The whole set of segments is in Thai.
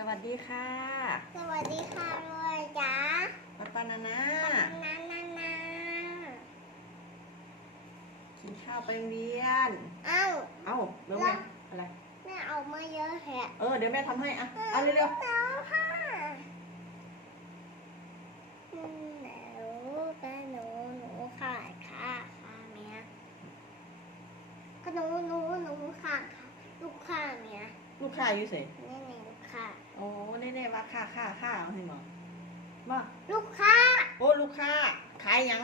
สวัสดีค่ะ สวัสดีค่ะรวยจ๋าปันปานานานานานากินข้าวไปโรงเรียน เอ้า เอ้าเดี๋ยวแม่อะไร แม่เอามาเยอะแฮะเออ เดี๋ยวแม่ทำให้อะ เอาเร็วแล้วค่ะอืมหนูแต่หนูหนูค่ะค่ะค่ะเมียก็หนูหนูหนูค่ะค่ะ ลูกค่ะเมียๆลูกค้าอยู่เสร็จนี่นี่ลูกค่ะ โอ้แน่ๆว่าค่าค่าค่าเอาให้หมอมาลูกค่ะโอ้ลูกค้า ขายหยัง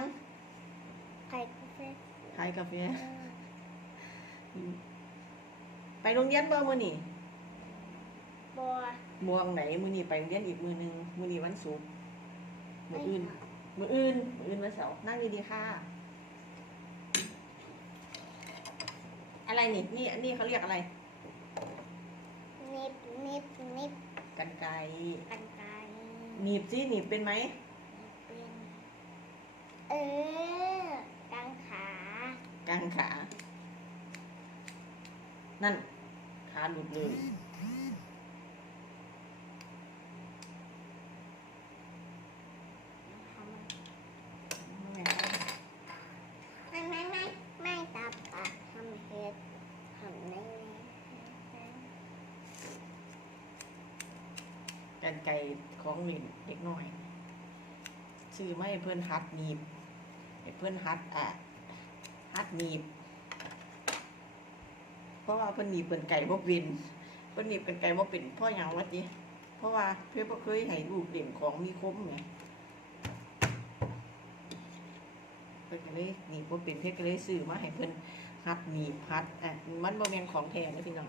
ไข่กาแฟขายกาแฟเอออืมไปโรงเรียนบ่มื้อนี้บัวมวงไหนมื้อนี้ไปโรงเรียนอีกมื้อหนึงมื้อนี้วันศุกร์มื้ออื่น มื้ออื่นมื้ออื่นวันเสาร์นั่งดีๆค่ะ อะไรนี่นี่อันนี้เขาเรียกอะไร นิบนิบนิบ กันไกรกันไกหนีบซิหนีบเป็นไหม เป็น เออกังขา กางขา นั่น ขาหลุดเลย ไม่ไม่ไม่ไม่ตับปากทำเห็ดทำใน กันไกรของหลินเด็กน้อยซื้อมาให้เพื่อนฮัดหนีบให้เพื่อนฮัดอะฮัดหนีบ เพราะว่าเพื่อนหนีบเป็นไก่บ่เป็นเพื่อนหนีบเป็นไก่บ่เป็นพ่ออย่างวัดจีเพราะว่าเพื่อนบ่เคยให้ลูกเล่นของมีคมไงเพื่อนก็เลยหนีบบ่เป็นเพื่อนก็เลยซื้อมาให้เพื่อนฮัดหนีบฮัดอะมันบ่แม่นของแท้นะพี่น้อง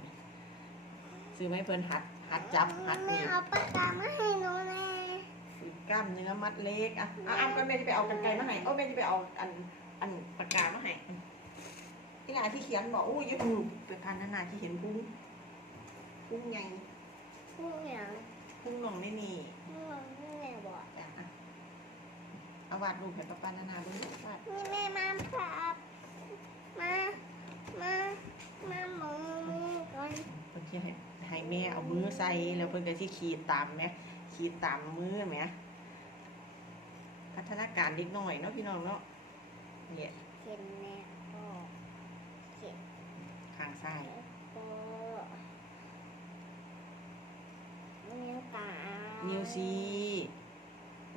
ซื้อมาให้เพื่อนฮัด ฮัดจับฮัดหไม่นีบเอาปากกามาให้หนูเลยฝึกกล้ามเนื้อมัดเล็กอะอะอะก็แม่จะไปเอากันไกลมาให้โอ้แม่จะไปเอาอันอันปากกามาให้ที่ไหนที่เขียนบอกอู้ยหูเป็นการนานาที่เห็นพุงพุงใหญ่พูดอย่างพุงหน่องไม่มีพูดนี่แม่บอกอะอะเอาวาดรูปให้ป้าป้านานาดูดิวาดนี่แม่มาครับมามามาหมูมือก่อนเพิ่นจะให้ให้ แม่เอามือใส่แล้วเพิ่นก็สิขีดตามไหมขีดตามมือไหมพัฒนาการเด็กน้อยเนาะพี่น้องเนาะเนี่ยเขียนแม่ก็เขียนข้างซ้ายก็นิ้วกลางนิ้วซี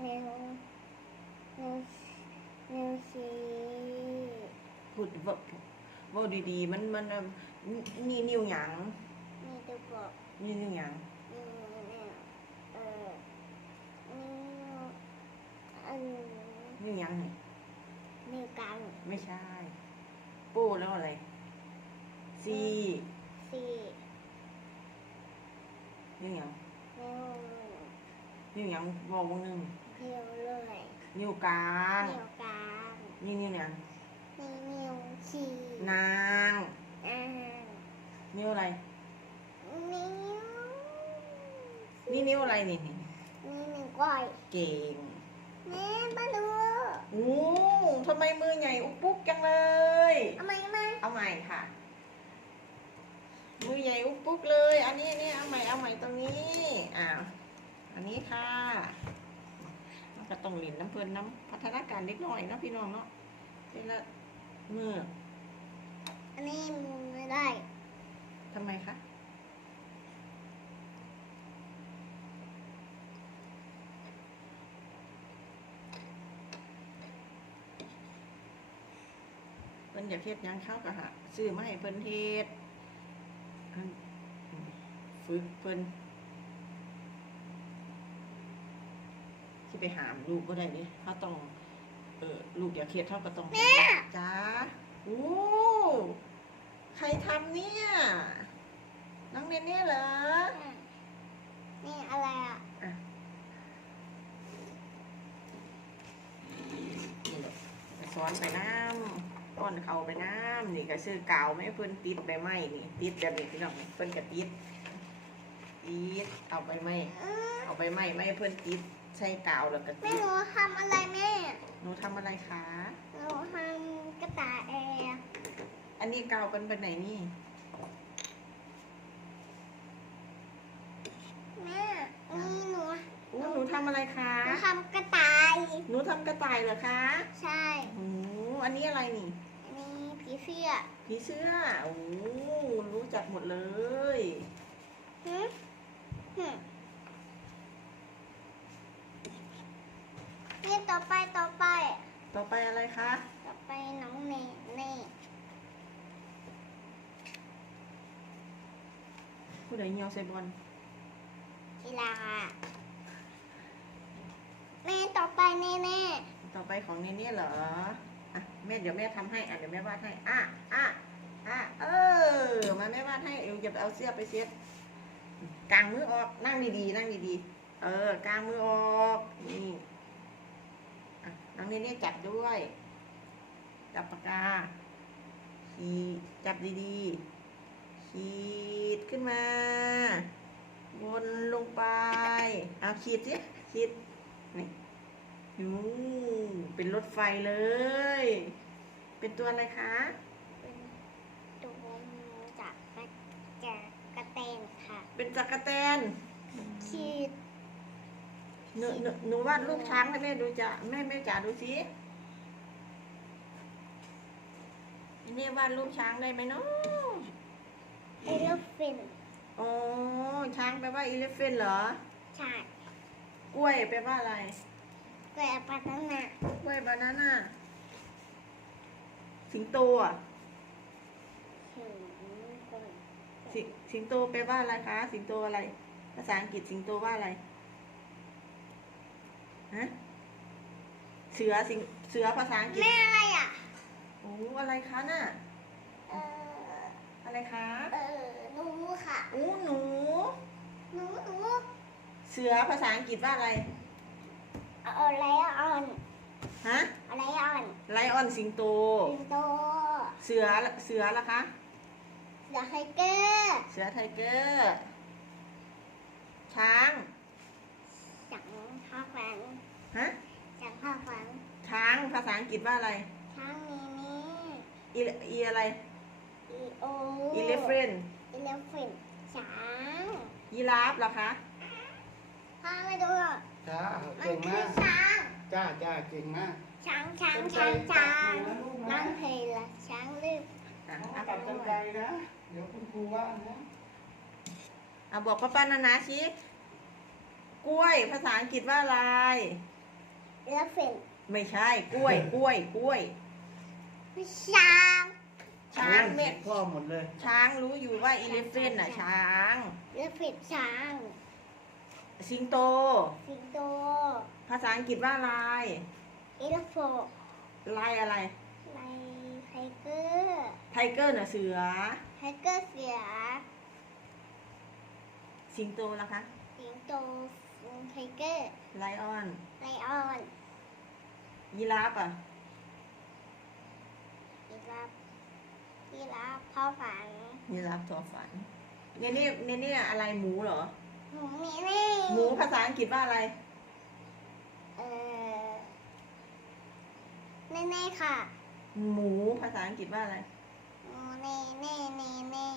นิ้วนิ้วนิ้วชี้พูดว่าว่าดีๆมันมันเอิ่มนี่นิ้วหยังนี่ตัว บอกนี่นิ้วหยังนี่นี่เออนิ้วอันนิ้วหยังนี่นิ้วกลางไม่ใช่ป้แล้วอะไรซีสี่นิ้วหยังนิ้วนิ้วหยังบอกวงหนึ่งนิ้วเลยนิ้วกลางนิ้วกลางนี่นิ้วหยังนี่นิ้วชี้นางอ่านิ้วอะไร นิ้วนี่นิ้วอะไรนี่นี่นิ้วก้อยเก่งแม่มาดูโอ้ทำไมมือใหญ่อุกปุ๊กจังเลยเอาไหมมาเอาใหม่ค่ะ มือใหญ่อุกปุ๊กเลย อันนี้อันนี้เอาใหม่เอาใหม่ตรงนี้อ้าวอันนี้ค่ะมันก็ต้องหลินน้ำเพลินน้ำพัฒนาการเล็กน้อยเนาะพี่น้องเนาะเป็นละมืออันนี้มือไม่ได้ทำไมคะ พิ่นอยากเฮ็ดหยังเข้าก็หาซื้อมาให้เพิ่นเฮ็ดอันฝึกเพิ่นสิไปหามลูกก็ได้เดิเขาต้อง เออลูกอยากเฮ็ดเท่าก็ต้องแม่จ้าโอ้ใครทำเนี่ยน้องเนเน่เหรอนี่อะไรอะนี่แหละสอนไปน้ำ ป้อนเขาไปน้ำนี่ก็ซื้อกาวไม่เพิ่นติดใบไม้นี่ ติดแบบนี้พี่น้องเพิ่นก็ติดติดเอาใบไม้อืมเอาใบไม้ไม่เพิ่นติดใส่กาวแล้วก็แม่ติดหนูทำอะไรแม่หนูทำอะไรคะหนูทำกระต่ายแอร์อันนี้กาวเป็นไปไหนนี่ แม่ำอะไรคะ หนูทำกระต่ายหนูทำกระต่ายเหรอคะใช่ โอ้อันนี้อะไรนี่อันนี้ ผีเสื้อผีเสื้อโอ้รู้จักหมดเลยหึหึนี่ต่อไปต่อไป ต่อไปอะไรคะ ต่อไปน้องเนเน่ผู้ใดเหี่ยวใส่บอลกีฬาแม่ต่อไปเน่เน่ต่อไปของเนเน่เหรออะ แม่เดี๋ยวแม่ทำให้อะเดี๋ยวแม่วาดให้อะอะอะเออมาแม่วาดให้เอวจะไปเอาเสื้อไปเซ็ตกางมือออกนั่งดีๆนั่งดีๆเออกางมือออกนี่น้องเนเน่จับด้วย จับปากกาขีดจับดีๆ ขีดขึ้นมา วนลงไป เอาขีดสิขีดนี่ ยูเป็นรถไฟเลย เป็นตัวอะไรคะ เป็นตัวจากกระจากกระเตนค่ะ เป็นจักรแตนขีดหนูหนูหนูวาดรูปช้างให้แม่ดูจ้ะแม่แม่จ๋าดูสินี่วาดรูปช้างได้ไหมเนาะเอลฟินอ๋อช้างแปลว่าอีเลฟเฟนเหรอ ใช่ กล้วยแปลว่าอะไร เกิดปัตนากล้วยบานาน่าสิงโตอะถึงก่อนสิสิงโตแปลว่าอะไรคะ สิงโตอะไร ภาษาอังกฤษสิงโตว่าอะไรฮะเสือสิงเสือภาษาอังกฤษแม่อะไรอะโอ้อะไรคะน่ะเอออะไรคะเออหนูค่ะอู้หนูหนูหนูเสือภาษาอังกฤษว่าอะไร อะไรอ่อนฮะอะไรอ่อนไลออนสิงโต สิงโต เสือเสือละคะเดอะไฮเกอร์เสือไทเกอร์ ช้างจังข้าวฝันฮะจังข้าวฝันช้างภาษาอังกฤษว่าอะไร ช้างนี้นี่อีอีอะไร อีโออีเลฟเฟนอีเลฟฟินช้างยีราฟเหรอคะพามาดู หน่อยจ้ามัเก่นงคืมาอกช้าง จ้าจ้าเก่งมากช้างช้างเป็นช้างใจช้างตัดมือนะลูกนะนั่งเพลละช้างลืมอะน้องเอาตัดกันไกลนะ เดี๋ยวคุณครูว่านะเอาบอกป้าป้านานาชิกล้วยภาษาอังกฤษว่าอะไรอีเลฟฟินไม่ใช่ กล้วย กล้วย กล้วย ช้างช้างเม็ด พ่อหมดเลย ช้างรู้อยู่ว่าอีเลฟเฟนน่ะช้างอีเลฟฟินช้าง สิงโต สิงโตภาษาอังกฤษว่าอะไรอีเลฟโฟลายอะไร ไลไทเกอร์ไทเกอร์น่ะเสือ ไทเกอร์เสือสิงโตล่ะคะ สิงโตไทเกอร์ไลออน ไลออนยีราฟอะ ยีราฟยีราฟพ่อฝันยีราฟตัวฝันเนี่ยนี่เนี่ยนี่อะไรหมูเหรอ หมูนี่นี่หมูภาษาอังกฤษว่าอะไร เออแน่เน่ค่ะ หมูภาษาอังกฤษว่าอะไร หมูเน่เน่เน่เน่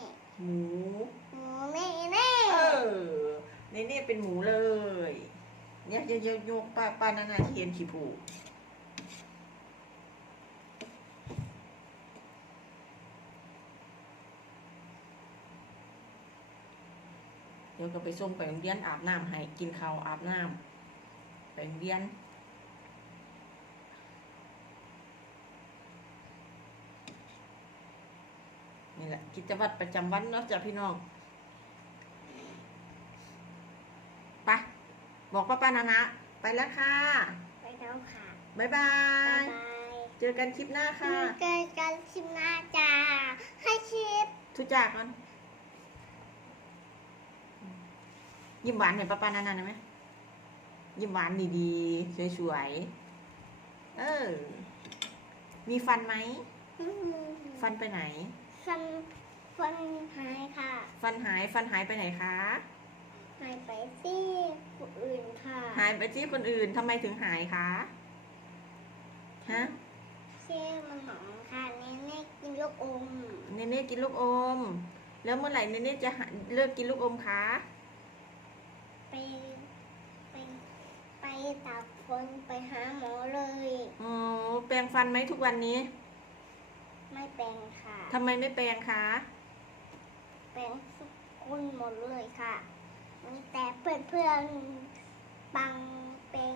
หมูหมูเน่เน่เออเน่เน่เป็นหมูเลย เนี่ยโยกโยกป้าป้านานาที่เห็นขี้ผู ดี๋ยวก็ไปส่งไปโรงเรียนอาบน้ำให้กินข้าวอาบน้ำไปโรงเรียนนี่แหละกิจวัตรประจำวันเนาะจ้ะพี่น้องไปบอกป้าป้านานะไปแล้วค่ะไปแล้วค่ะบ๊ายบาบ๊ายยบายเจอกันคลิปหน้าค่ะ เจอกันคลิปหน้าจ้าให้ชิป ทุกจากก่อน ยิ้มหวานเห็นป้าป้านานะได้ไหมยิ้มหวานดีๆสวยๆเออ มีฟันไหม ฟันไปไหน ฟันฟันหายค่ะ ฟันหายฟันหายไปไหนคะ หายไปที่ผู้อื่นค่ะ หายไปที่คนอื่นทำไมถึงหายคะฮะชื่อมันหอมค่ะเนเน่กินลูกอม เนเน่กินลูกอม แล้วเมื่อไหร่เนเน่จะหาเลิกกินลูกอมคะ ไปไปไปตากฝนไปหาหมอเลย อ๋อแปรงฟันไหมทุกวันนี้ไม่แปรงค่ะทำไมไม่แปรงคะแปรงสุกุนหมดเลยค่ะมีแต่เพื่อนเพื่อนๆบางแป็ง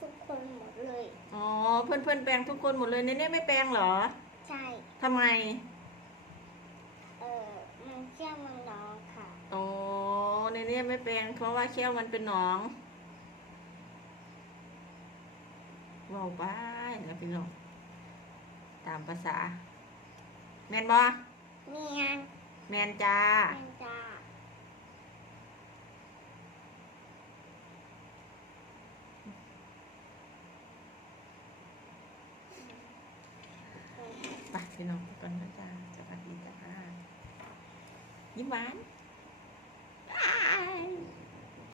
ทุกคนหมดเลย อ๋อเพื่อนเพื่อนๆแปรงทุกคนหมดเลยเน่เน่ไม่แปรงเหรอใช่ ทำไมเออมันเชื่อมันน้องค่ะ อ๋อ เนเน่ไม่แปรงเพราะว่าแค่มันเป็นหนองเว้าไปนะพี่น้องตามภาษา แมนบอเนียนแมนจ้าแมนจ้าไปพี่น้องไปก่อนนะจ้าสวัสดีจ้ายิ้มหวาน